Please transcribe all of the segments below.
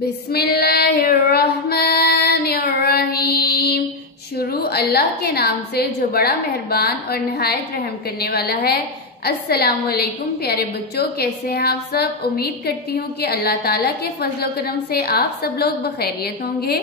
बिस्मिल्लाहिर्रहमानिर्रहीम। शुरू अल्लाह के नाम से जो बड़ा मेहरबान और निहायत रहम करने वाला है। अस्सलाम वालेकुम प्यारे बच्चों, कैसे हैं आप सब। उम्मीद करती हूँ कि अल्लाह ताला के फजल व करम से आप सब लोग बखैरियत होंगे।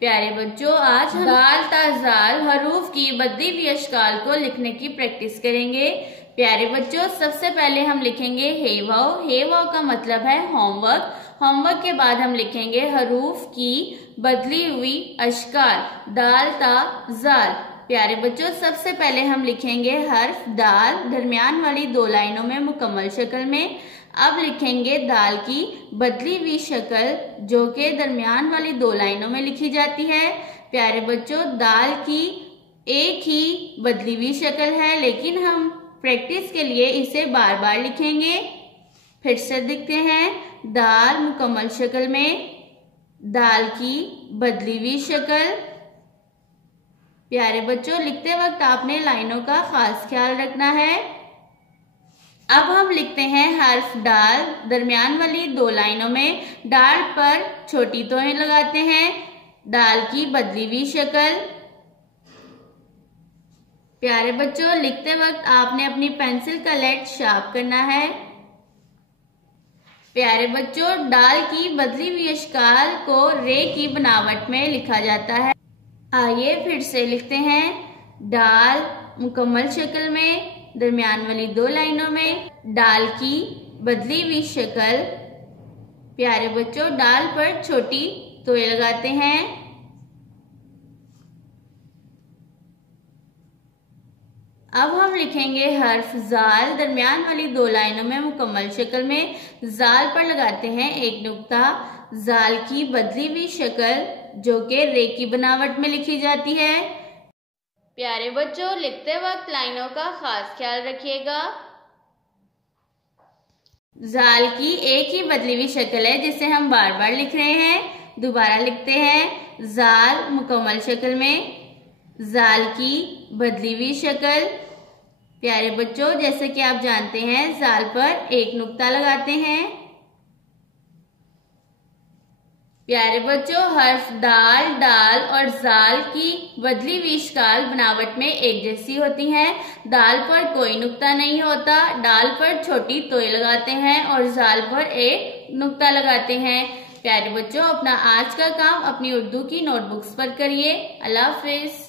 प्यारे बच्चों, आज हम दाल ताज़ाल हरूफ की बदली हुई अशकाल को लिखने की प्रैक्टिस करेंगे। प्यारे बच्चों, सबसे पहले हम लिखेंगे हे वाव का मतलब है होमवर्क। होमवर्क के बाद हम लिखेंगे हरूफ की बदली हुई अशकाल दाल ता जाल। प्यारे बच्चों, सबसे पहले हम लिखेंगे हर्फ दाल दरमियान वाली दो लाइनों में मुकम्मल शक्ल में। अब लिखेंगे दाल की बदली हुई शक्ल जो कि दरमियान वाली दो लाइनों में लिखी जाती है। प्यारे बच्चों, दाल की एक ही बदली हुई शक्ल है, लेकिन हम प्रैक्टिस के लिए इसे बार बार लिखेंगे। फिर से लिखते हैं दाल मुकम्मल शक्ल में, दाल की बदली हुई शक्ल। प्यारे बच्चों, लिखते वक्त आपने लाइनों का खास ख्याल रखना है। अब हम लिखते हैं हर्फ डाल दरमियान वाली दो लाइनों में डाल पर छोटी तोहें लगाते हैं। दाल की बदली हुई शक्ल। प्यारे बच्चों, लिखते वक्त आपने अपनी पेंसिल का लेड शार्प करना है। प्यारे बच्चों, दाल की बदली हुई अशकाल को रे की बनावट में लिखा जाता है। आइए फिर से लिखते हैं दाल मुकम्मल शक्ल में दरमियान वाली दो लाइनों में दाल की बदली हुई शक्ल। प्यारे बच्चों, दाल पर छोटी तोय लगाते हैं। अब हम लिखेंगे हर्फ जाल दरमियान वाली दो लाइनों में मुकम्मल शक्ल में जाल पर लगाते हैं एक नुक्ता। जाल की बदली हुई शक्ल जो कि रे की बनावट में लिखी जाती है। प्यारे बच्चों, लिखते वक्त लाइनों का खास ख्याल रखिएगा। जाल की एक ही बदली हुई शक्ल है जिसे हम बार बार लिख रहे हैं। दोबारा लिखते हैं जाल मुकम्मल शक्ल में, जाल की बदली हुई शक्ल। प्यारे बच्चों, जैसे कि आप जानते हैं जाल पर एक नुक्ता लगाते हैं। प्यारे बच्चों, हर्फ दाल डाल और जाल की बदली हुई अशकाल बनावट में एक जैसी होती हैं। दाल पर कोई नुक्ता नहीं होता, डाल पर छोटी तोय लगाते हैं और जाल पर एक नुक्ता लगाते हैं। प्यारे बच्चों, अपना आज का काम अपनी उर्दू की नोटबुक्स पर करिए। अल्लाह हाफिज।